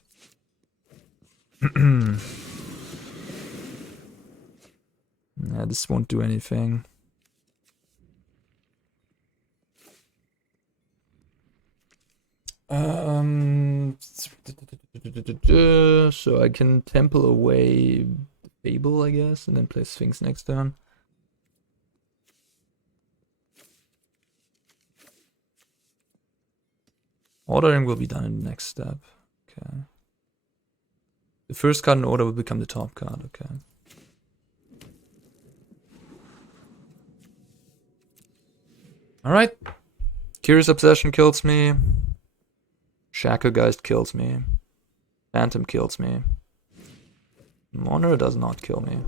Yeah, this won't do anything. So I can Temple away Fable, I guess, and then play Sphinx next turn. Ordering will be done in the next step. Okay. The first card in order will become the top card. Okay. Alright. Curious Obsession kills me. Shackelgeist kills me. Phantom kills me. Mono does not kill me.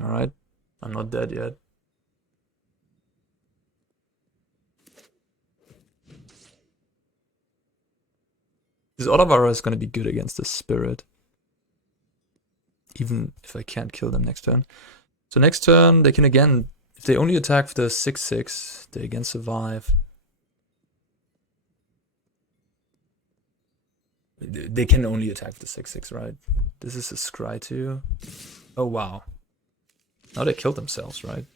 Alright, I'm not dead yet. This Otawara is going to be good against the Spirit. Even if I can't kill them next turn. So next turn, they can again, if they only attack for the 6/6, they again survive. They can only attack for the 6/6, right? This is a Scry too. Oh wow. Now they killed themselves, right?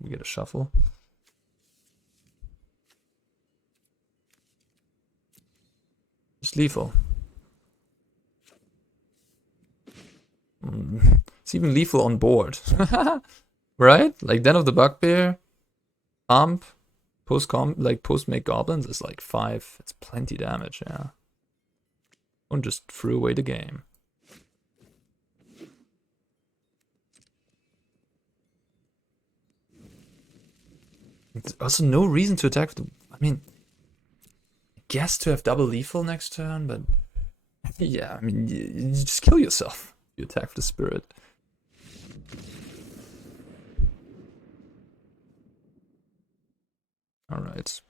We get a shuffle. Just lethal. It's even lethal on board. Right? Like Den of the Bugbear, Pump, post-make goblins is like 5. It's plenty damage, yeah. One just threw away the game. There's also no reason to attack the, I mean, I guess to have double lethal next turn, but yeah, I mean, you just kill yourself if you attack the Spirit. Alright.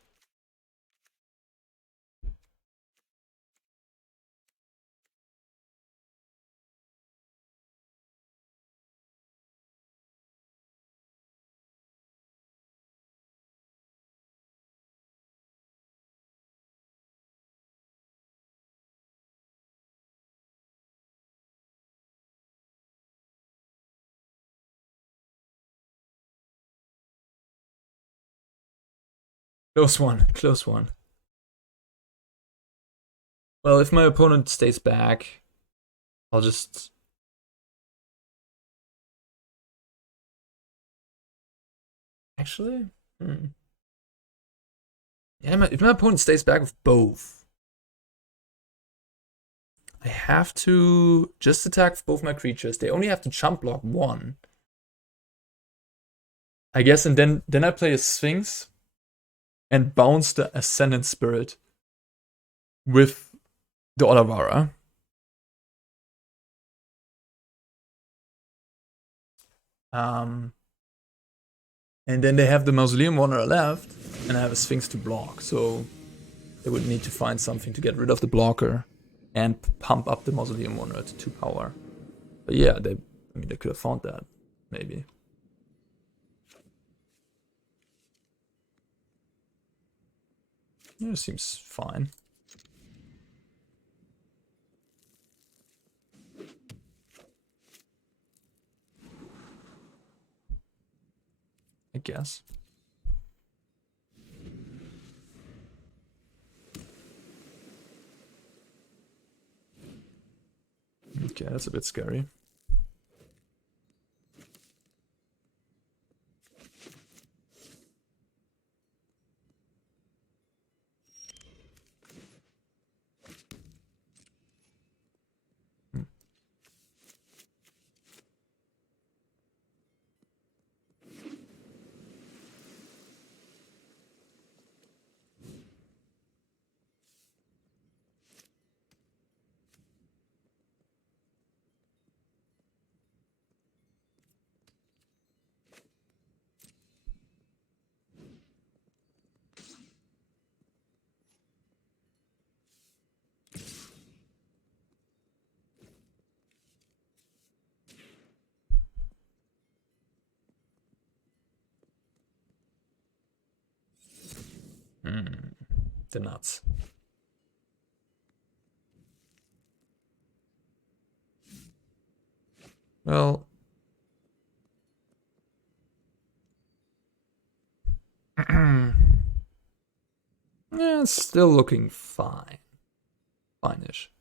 Close one, close one. Well, if my opponent stays back, I'll just... Actually? Yeah, if my opponent stays back with both, I have to just attack both my creatures. They only have to jump block 1. I guess, and then I play a Sphinx and bounce the Ascendant Spirit with the Otawara. And then they have the Mausoleum Wanderer left, and I have a Sphinx to block, so they would need to find something to get rid of the blocker and pump up the Mausoleum Wanderer to 2 power. But yeah, they could have found that, maybe. Yeah, it seems fine. I guess. Okay, that's a bit scary. The nuts. Well, yeah, it's still looking fine. Fine-ish.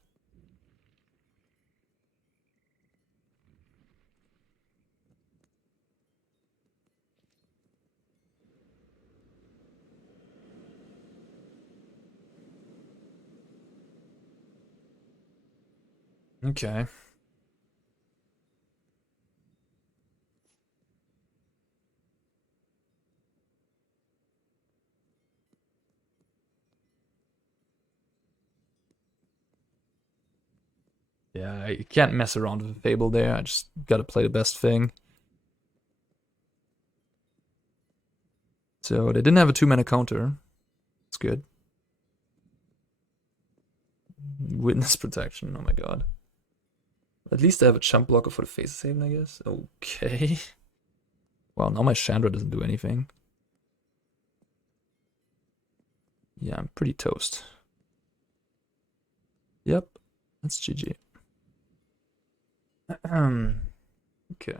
Okay. Yeah, I can't mess around with Fable there. I just gotta play the best thing. So they didn't have a 2-mana counter. It's good. Witness protection, oh my god. At least I have a chump blocker for the Faces Haven, I guess. Okay. Well, now my Chandra doesn't do anything. Yeah, I'm pretty toast. Yep, that's GG. Okay.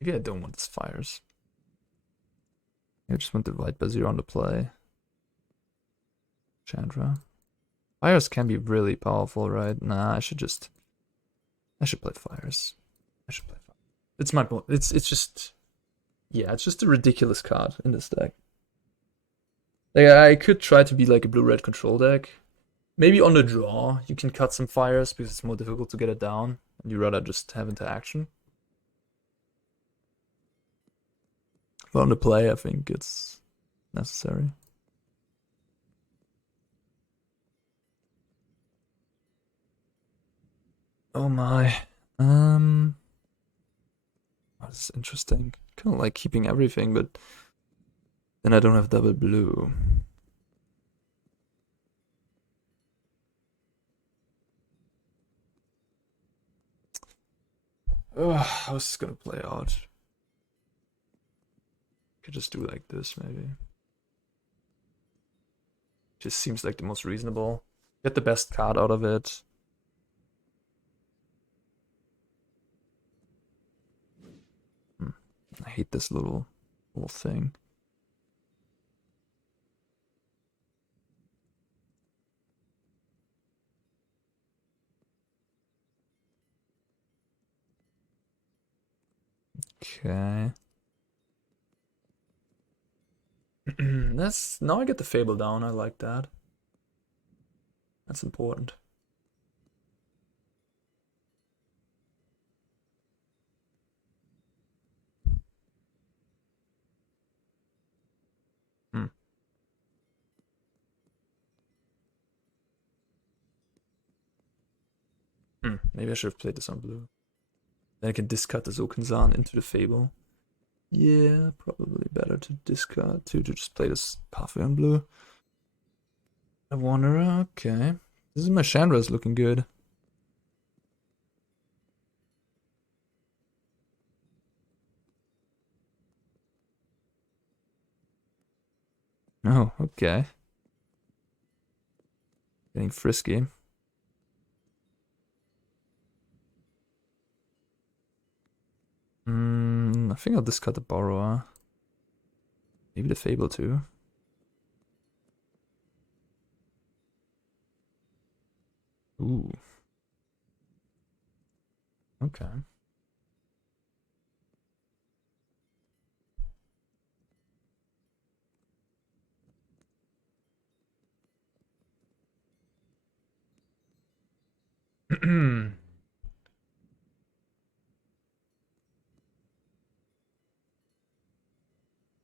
Maybe I don't want this Fires. I just want the White Bazir on the play. Chandra. Fires can be really powerful, right? Nah, I should play Fires. I should play Fires. It's my point. It's just, yeah, it's just a ridiculous card in this deck. Like, I could try to be like a blue-red control deck. Maybe on the draw, you can cut some Fires because it's more difficult to get it down. And you rather just have interaction. But on the play, I think it's necessary. Oh my. Oh, this is interesting. Kind of like keeping everything, but then I don't have double blue. Ugh, how's this gonna play out? Could just do like this, maybe. Just seems like the most reasonable. Get the best card out of it. I hate this little thing. Okay. That's now I get the Fable down. I like that. That's important. Hmm. Maybe I should have played this on blue. Then I can discard the Sokenzan into the Fable. Yeah, probably better to discard to just play this Pathway on blue. A Wanderer, okay. This is my Chandra is looking good. Oh, okay. Getting frisky. I think I'll discard the Borrower. Maybe the Fable too. Ooh. Okay.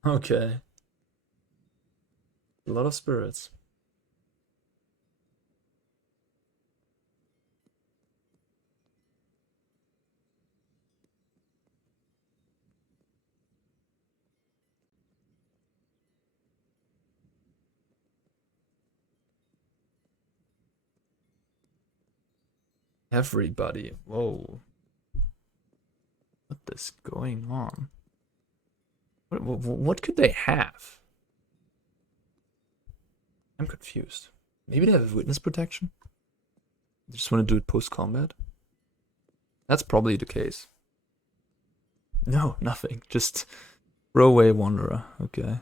Okay. A lot of spirits. Everybody. Whoa. What is going on? What could they have? I'm confused. Maybe they have witness protection? They just want to do it post-combat? That's probably the case. No, nothing. Just throw away Wanderer. Okay.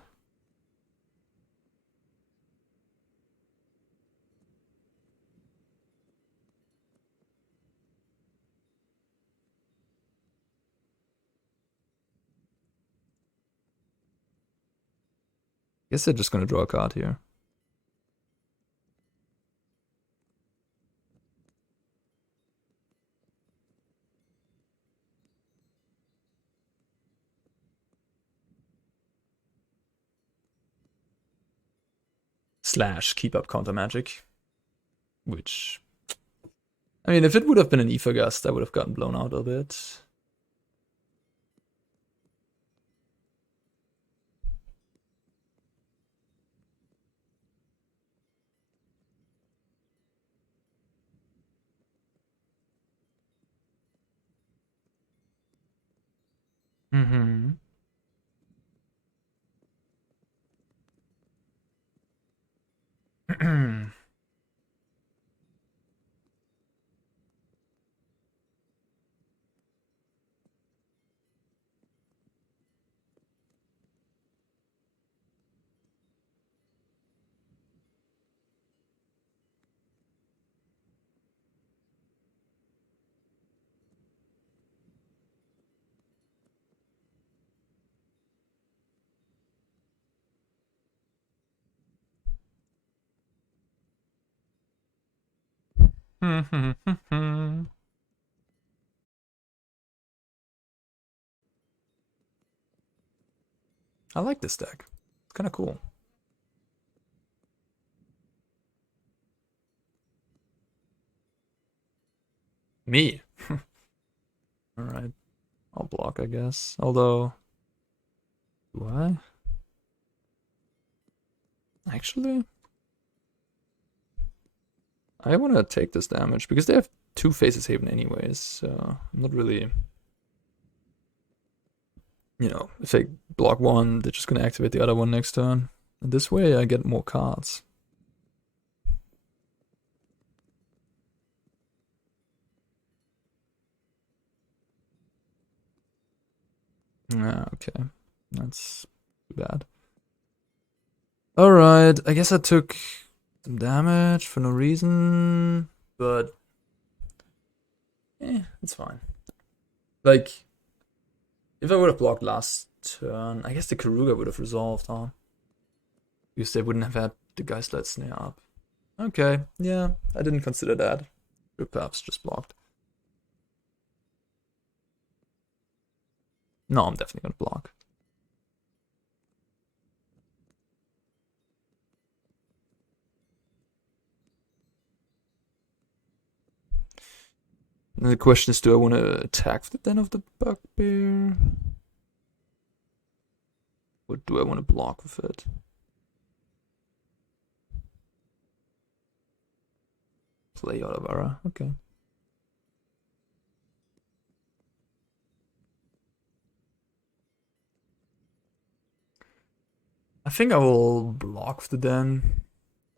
Guess they're just gonna draw a card here. Slash keep up counter magic. Which, I mean, if it would have been an Ether Gust, I would have gotten blown out a bit. Mm-hmm. I like this deck. It's kind of cool. Me. Alright. I'll block, I guess. Although, do I? Actually, I want to take this damage because they have 2 Faces Haven anyways, so I'm not really... You know, if they block one, they're just gonna activate the other one next turn. And this way I get more cards. Ah, okay. That's too bad. Alright, I guess I took some damage for no reason, but it's fine. Like, if I would have blocked last turn, I guess the Keruga would have resolved, huh? Because they wouldn't have had the Geistlight Snare up. Okay, yeah, I didn't consider that. Or perhaps just blocked. No, I'm definitely gonna block. And the question is, do I want to attack the Den of the Bugbear? Or do I want to block with it? Play Otawara, okay. I think I will block the Den.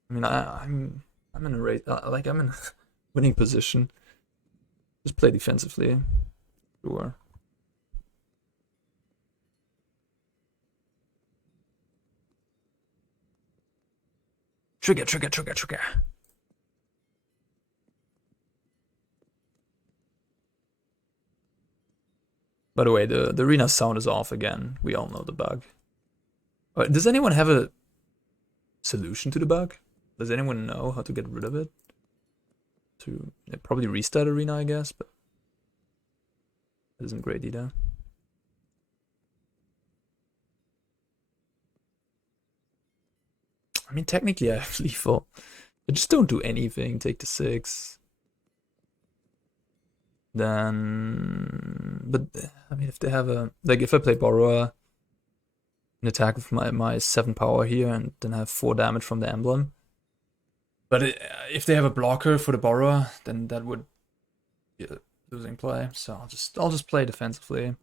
I mean, I'm in a rate, like I'm in a winning position. Just play defensively. Sure. Trigger. By the way, the arena sound is off again. We all know the bug. Does anyone have a solution to the bug? Does anyone know how to get rid of it? Probably restart arena, I guess, but it isn't great either. I mean, technically I have lethal. I just don't do anything. Take the 6. Then, but I mean, if they have a, like, if I play Borrower, an attack with my 7 power here, and then have 4 damage from the emblem. But if they have a blocker for the Borrower, then that would be a losing play. So I'll just play defensively.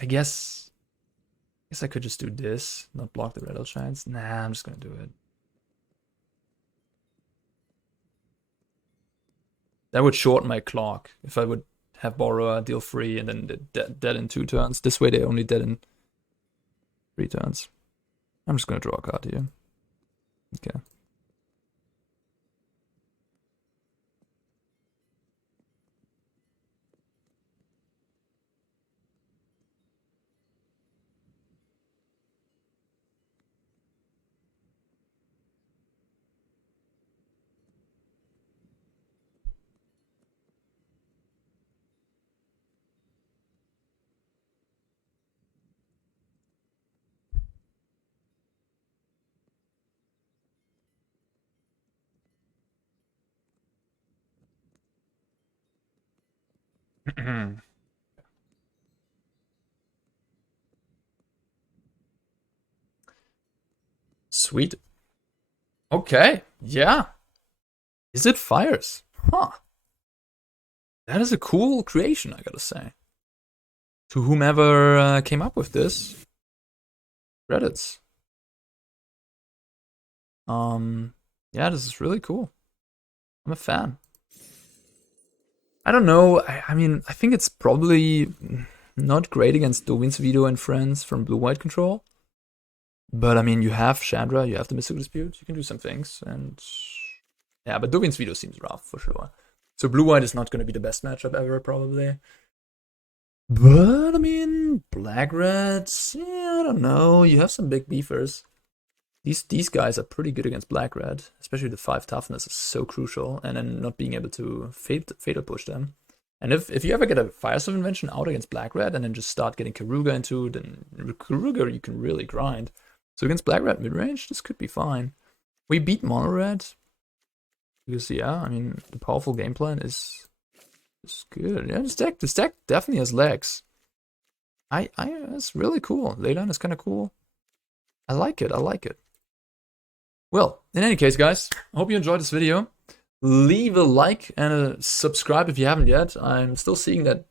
I guess I could just do this, not block the Red Giants. Nah, I'm just gonna do it. That would shorten my clock if I would have Borrower, deal 3, and then dead in 2 turns. This way they only dead in 3 turns. I'm just gonna draw a card here. Okay. Sweet. Okay, yeah. Izzet Fires. Huh. That is a cool creation, I gotta say. To whomever came up with this, credits. Yeah, this is really cool. I'm a fan. I don't know. I mean, I think it's probably not great against Dovin's Veto and friends from Blue-White Control. But I mean, you have Chandra, you have the Mystical Dispute, you can do some things. And yeah, but Dovin's Veto seems rough for sure. So Blue-White is not going to be the best matchup ever, probably. But I mean, Black-Red, yeah, I don't know. You have some big beefers. These guys are pretty good against Black-Red, especially the 5 toughness is so crucial, and then not being able to fatal push them. And if you ever get a Fires of Invention out against Black-Red and then just start getting Keruga into, then Keruga you can really grind. So against Black-Red mid-range, this could be fine. We beat Mono-Red, because yeah, I mean, the powerful game plan is good. Yeah, this deck definitely has legs. It's really cool. Leyline is kind of cool. I like it. Well, in any case, guys, I hope you enjoyed this video. Leave a like and a subscribe if you haven't yet. I'm still seeing that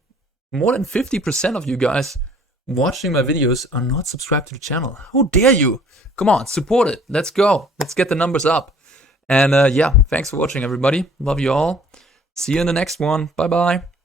more than 50% of you guys watching my videos are not subscribed to the channel. How dare you? Come on, support it. Let's go. Let's get the numbers up. And yeah, thanks for watching, everybody. Love you all. See you in the next one. Bye-bye.